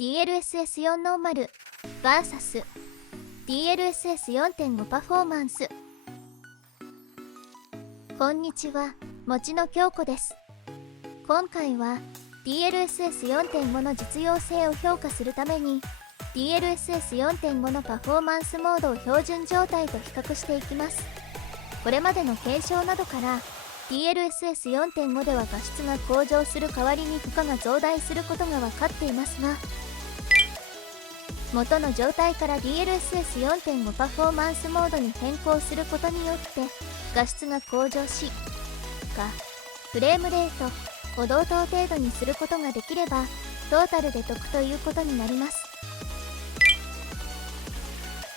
DLSS4 ノーマル vs DLSS4.5 パフォーマンス。こんにちは、もちの京子です。今回は DLSS4.5 の実用性を評価するために DLSS4.5 のパフォーマンスモードを標準状態と比較していきます。これまでの検証などから DLSS4.5 では画質が向上する代わりに負荷が増大することが分かっていますが、元の状態から DLSS4.5 パフォーマンスモードに変更することによって画質が向上し、フレームレートを同等程度にすることができればトータルで得ということになります。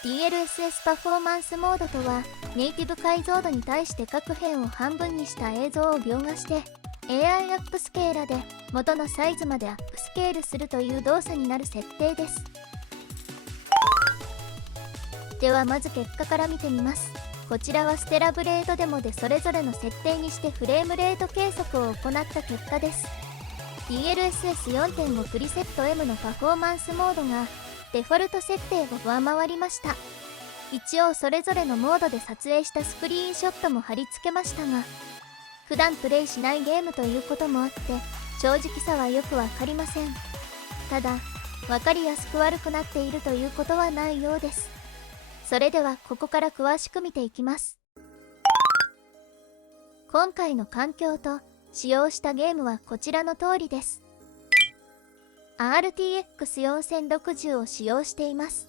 DLSS パフォーマンスモードとは、ネイティブ解像度に対して各辺を半分にした映像を描画して AI アップスケーラで元のサイズまでアップスケールするという動作になる設定です。ではまず結果から見てみます。こちらはステラブレードデモでそれぞれの設定にしてフレームレート計測を行った結果です。 DLSS4.5 プリセット M のパフォーマンスモードがデフォルト設定を上回りました。一応それぞれのモードで撮影したスクリーンショットも貼り付けましたが、普段プレイしないゲームということもあって正直さはよくわかりません。ただわかりやすく悪くなっているということはないようです。それではここから詳しく見ていきます。今回の環境と使用したゲームはこちらの通りです。 RTX4060 を使用しています。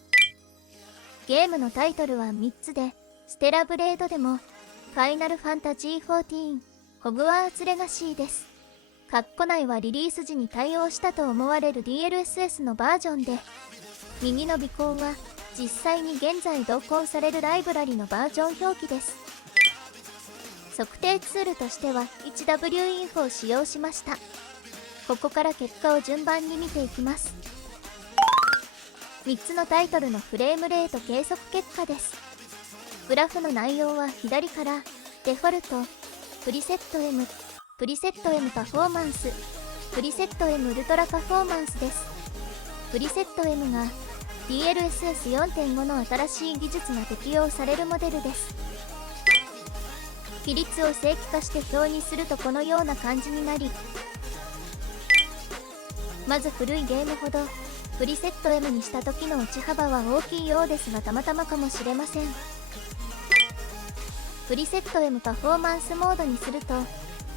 ゲームのタイトルは3つで、ステラブレードでもファイナルファンタジー14ホグワーツレガシーです。括弧内はリリース時に対応したと思われる DLSS のバージョンで、右の尾行は実際に現在同梱されるライブラリのバージョン表記です。測定ツールとしては 1W インフォを使用しました。ここから結果を順番に見ていきます。3つのタイトルのフレームレート計測結果です。グラフの内容は左からデフォルト、プリセット M、プリセット M パフォーマンス、プリセット M ウルトラパフォーマンスです。プリセット M が DLSS4.5 の新しい技術が適用されるモデルです。比率を正規化して表にするとこのような感じになり、まず古いゲームほどプリセット M にした時の落ち幅は大きいようですが、たまたまかもしれません。プリセット M パフォーマンスモードにすると、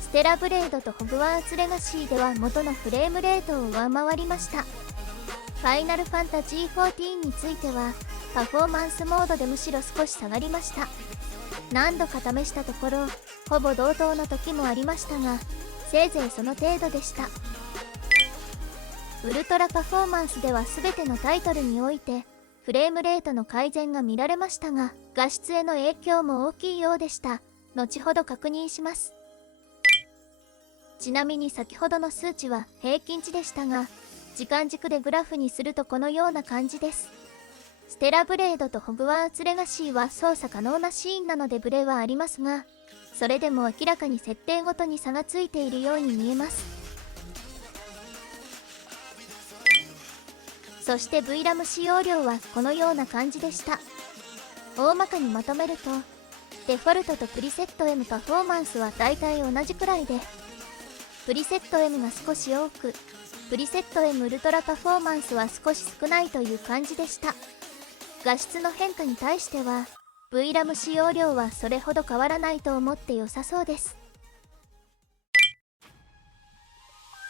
ステラブレードとホグワーツレガシーでは元のフレームレートを上回りました。ファイナルファンタジー14についてはパフォーマンスモードでむしろ少し下がりました。何度か試したところほぼ同等の時もありましたが、せいぜいその程度でした。ウルトラパフォーマンスでは全てのタイトルにおいてフレームレートの改善が見られましたが、画質への影響も大きいようでした。後ほど確認します。ちなみに先ほどの数値は平均値でしたが、時間軸でグラフにするとこのような感じです。ステラブレードとホグワーツレガシーは操作可能なシーンなのでブレはありますが、それでも明らかに設定ごとに差がついているように見えます。そして VRAM 使用量はこのような感じでした。大まかにまとめると、デフォルトとプリセット M パフォーマンスはだいたい同じくらいで、プリセット M が少し多く、プリセット M ウルトラパフォーマンスは少し少ないという感じでした。画質の変化に対しては VRAM 使用量はそれほど変わらないと思って良さそうです。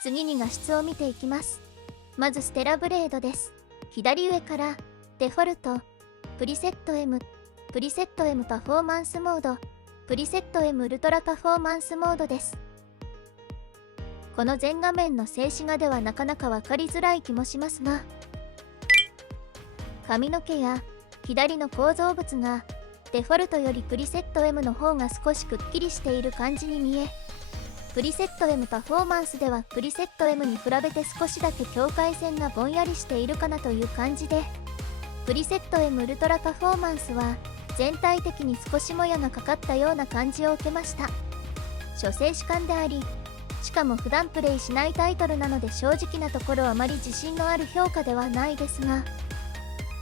次に画質を見ていきます。まずステラブレードです。左上からデフォルト、プリセット M、プリセット M パフォーマンスモード、プリセット M ウルトラパフォーマンスモードです。この全画面の静止画ではなかなか分かりづらい気もしますが、髪の毛や左の構造物がデフォルトよりプリセット M の方が少しくっきりしている感じに見え、プリセット M パフォーマンスではプリセット M に比べて少しだけ境界線がぼんやりしているかなという感じで、プリセット M ウルトラパフォーマンスは全体的に少しもやがかかったような感じを受けました。処静止感であり、しかも普段プレイしないタイトルなので正直なところあまり自信のある評価ではないですが、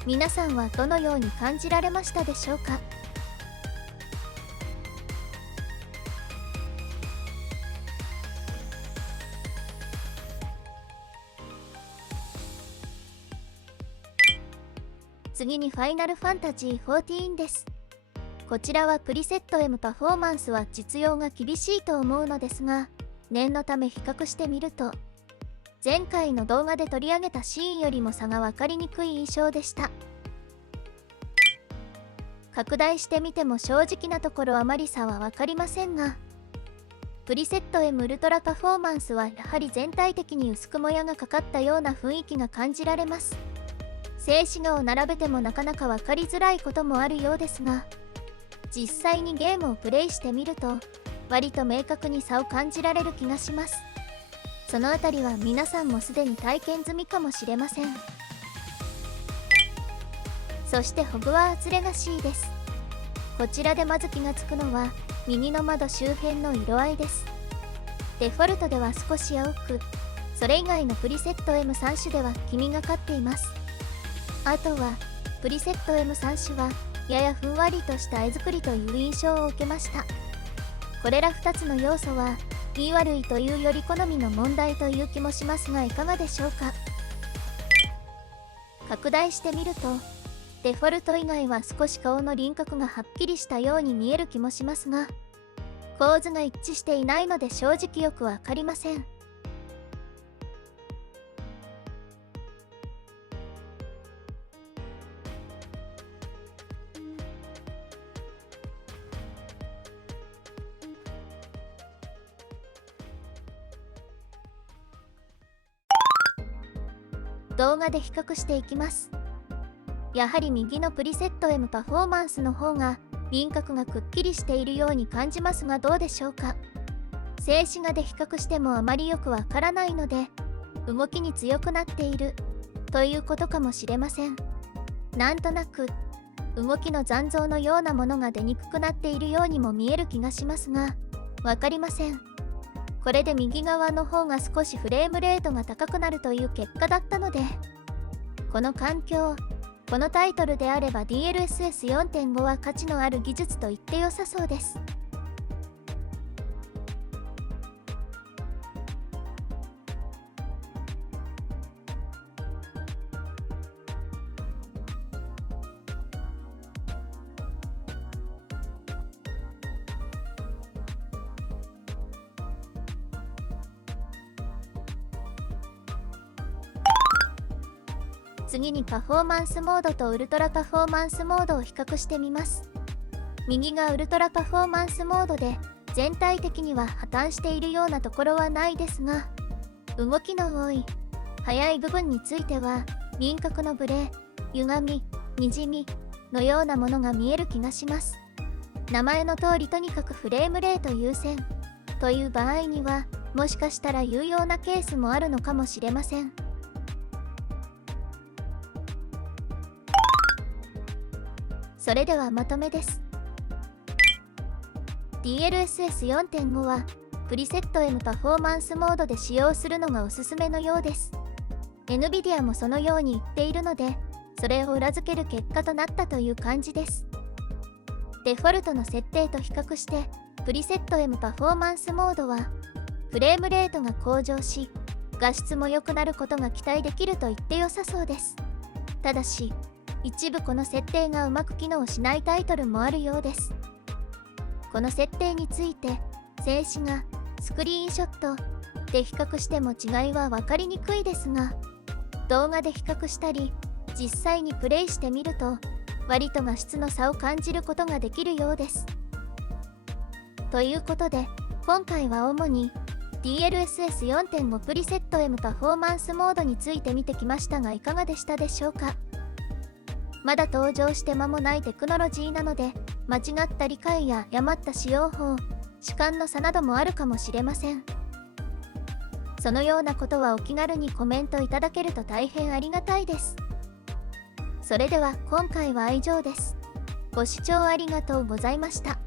皆さんはどのように感じられましたでしょうか。次にファイナルファンタジー14です。こちらはプリセット M パフォーマンスは実用が厳しいと思うのですが、念のため比較してみると、前回の動画で取り上げたシーンよりも差が分かりにくい印象でした。拡大してみても正直なところあまり差は分かりませんが、プリセット M ウルトラパフォーマンスはやはり全体的に薄くもやがかかったような雰囲気が感じられます。静止画を並べてもなかなか分かりづらいこともあるようですが、実際にゲームをプレイしてみると割と明確に差を感じられる気がします。そのあたりは皆さんもすでに体験済みかもしれません。そしてホグワーツレガシーです。こちらでまず気がつくのは右の窓周辺の色合いです。デフォルトでは少し青く、それ以外のプリセット M3 種では黄みがかっています。あとはプリセット M3 種はややふんわりとした絵作りという印象を受けました。これら2つの要素は言い悪いというより好みの問題という気もしますが、いかがでしょうか。拡大してみるとデフォルト以外は少し顔の輪郭がはっきりしたように見える気もしますが、構図が一致していないので正直よくわかりません。動画で比較していきます。やはり右のプリセット M パフォーマンスの方が輪郭がくっきりしているように感じますが、どうでしょうか。静止画で比較してもあまりよくわからないので、動きに強くなっているということかもしれません。なんとなく動きの残像のようなものが出にくくなっているようにも見える気がしますが、わかりません。これで右側の方が少しフレームレートが高くなるという結果だったので、この環境、このタイトルであれば DLSS4.5 は価値のある技術と言って良さそうです。次にパフォーマンスモードとウルトラパフォーマンスモードを比較してみます。右がウルトラパフォーマンスモードで、全体的には破綻しているようなところはないですが、動きの多い速い部分については輪郭のブレ、歪み、にじみのようなものが見える気がします。名前の通りとにかくフレームレート優先という場合には、もしかしたら有用なケースもあるのかもしれません。それではまとめです。DLSS4.5 はプリセット M パフォーマンスモードで使用するのがおすすめのようです。NVIDIA もそのように言っているので、それを裏付ける結果となったという感じです。デフォルトの設定と比較して、プリセット M パフォーマンスモードはフレームレートが向上し、画質も良くなることが期待できると言って良さそうです。ただし、一部この設定がうまく機能しないタイトルもあるようです。この設定について静止画、スクリーンショットで比較しても違いは分かりにくいですが、動画で比較したり実際にプレイしてみると割と画質の差を感じることができるようです。ということで今回は主に DLSS4.5 プリセット M パフォーマンスモードについて見てきましたが、いかがでしたでしょうか。まだ登場して間もないテクノロジーなので、間違った理解や誤った使用法、主観の差などもあるかもしれません。そのようなことはお気軽にコメントいただけると大変ありがたいです。それでは今回は以上です。ご視聴ありがとうございました。